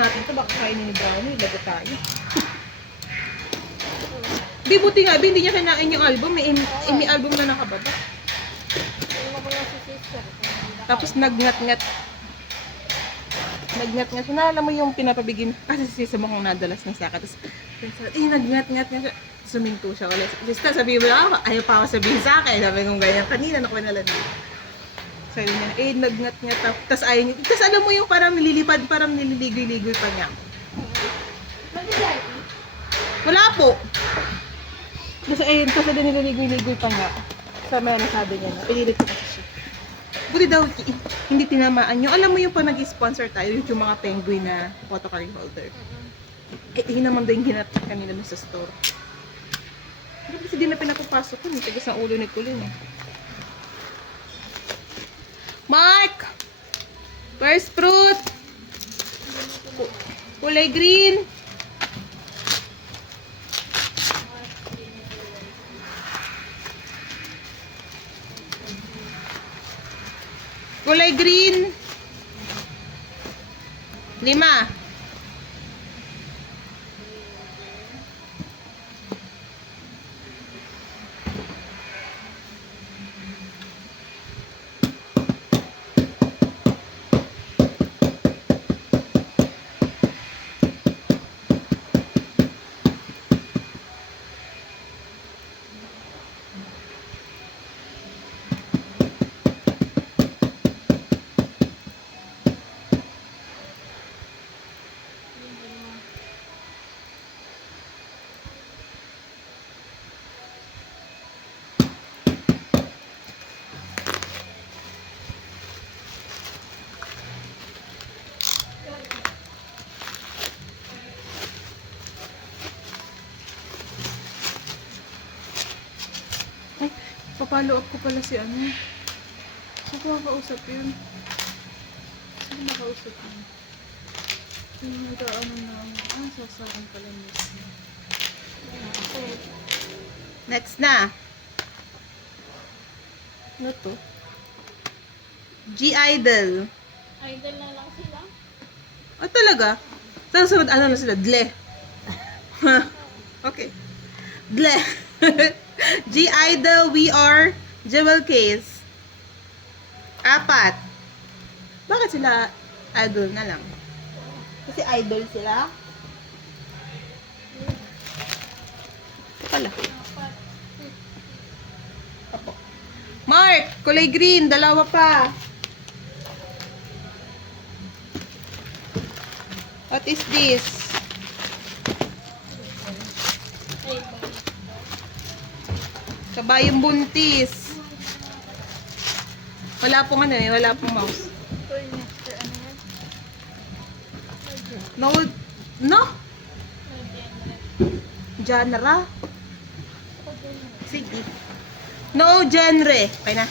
natin ito. Baka kainin ni Brownie. Lagot tayo. Di, buti nga. Hindi niya kinain yung album. May album na nakababa. Tapos nagngat-ngat. Nagngat-ngat. Alam mo yung pinapabigin. Kasi si Sisa mukhang nadalas ng saka. Tapos, nagngat-ngat nga. Suminto siya ulit. Basta sabihin mo lang, ayaw pa ako sabihin sa akin. Sabi kong ganyan. Kanina nakuha na lang. Sabi niya, nagngat-ngat. Tapos ayaw niya. Tapos alam mo yung parang nililipad, parang nililigoy-ligoy pa niya. Wala po. Tapos ayun, kasi nililigoy-ligoy pa niya. Sabi na sabi niya na, pililit ko kasi siya. Buti daw, hindi tinamaan nyo. Alam mo yung pa nag-sponsor tayo, yung mga penguin na photocard holder. Yun naman daw yung hinat kanina sa store. Kasi di na pinapapasok ko. Tigas ang ulo ni Kulin eh. Mark! Where's fruit? Kulay green. Kulay green. 5. Papalo up ko pala si ano. Saan ko makausap yun? Saan makausap yun? Yung nag-ano na sasakan pala mismo. Next na. Ano to? G-Idol. Idol na lang sila. Oh, talaga? Sunod, ano na sila? Dle. Okay. Dle. G-Idol, We Are, Jewel Case. 4. Bakit sila idol na lang? Kasi idol sila? Pala. Apo. Mark, kulay green, 2 pa. What is this? Kabayong buntis. Wala pong ano eh, wala pong mouse. No, no? Genre? Sige. No genre. Okay na.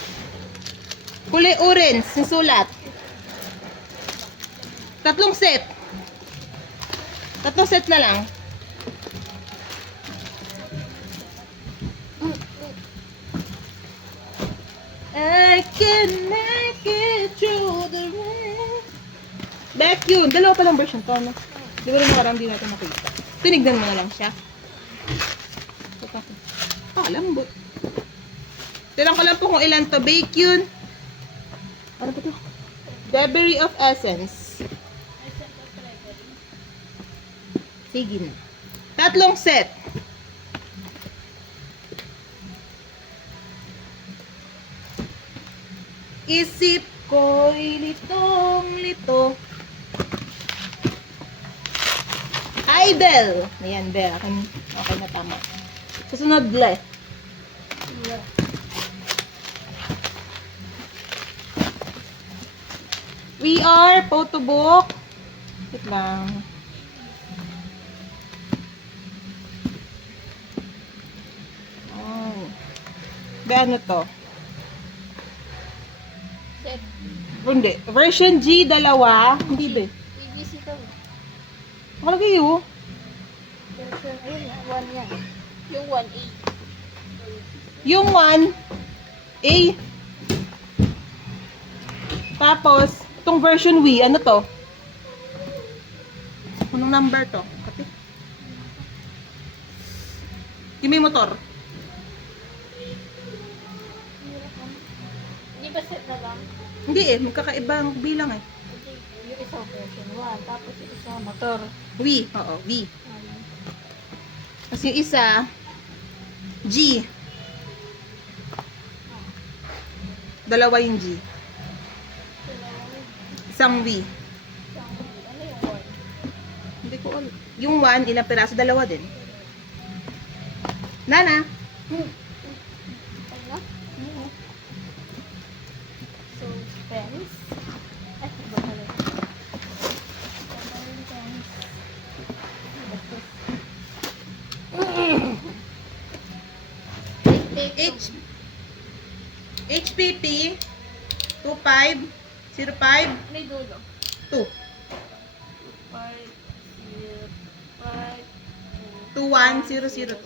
Kulay orange, yung sulat. 3 set. 3 set na lang. I can make it through the rain. Back yun. 2 pa lang version to, ano? Di ba rin parang di natin makita. Tinignan mo na lang siya. Lambot. Tilang ko lang po kung ilan to. Bake yun. Ano ba to? Debris of Essence. Sige na. 3 set. Isip ko'y litong-lito. Idol. Ayan, be. Okay na tama. Susunod, le. We Are, photo book. Wait lang. Oh. Be, ano to? Set. Hindi. Version G, 2. Hindi ba? PVC to. Nakalagay yun. Version, ayun, 1 yan. Yung 1A. Yung 1, A. Tapos, itong version Wii, ano to? Anong number to? Kapi? Yung may motor. Hindi ba set na lang? Hindi eh, magkakaibang bilang eh. Hindi. Yung isa version 1, tapos yung isa motor. V, oo, V. Ayun. Tapos yung isa, G. Dalawa yung G. Isang V. Ano yung 1? Hindi ko alam. Yung 1, ilang piraso? Dalawa din. Nana? Ano? Suspense. Ay, iba pala. Suspense. H HPP 2505 May dulo. 2 5, 0, 5, 21002.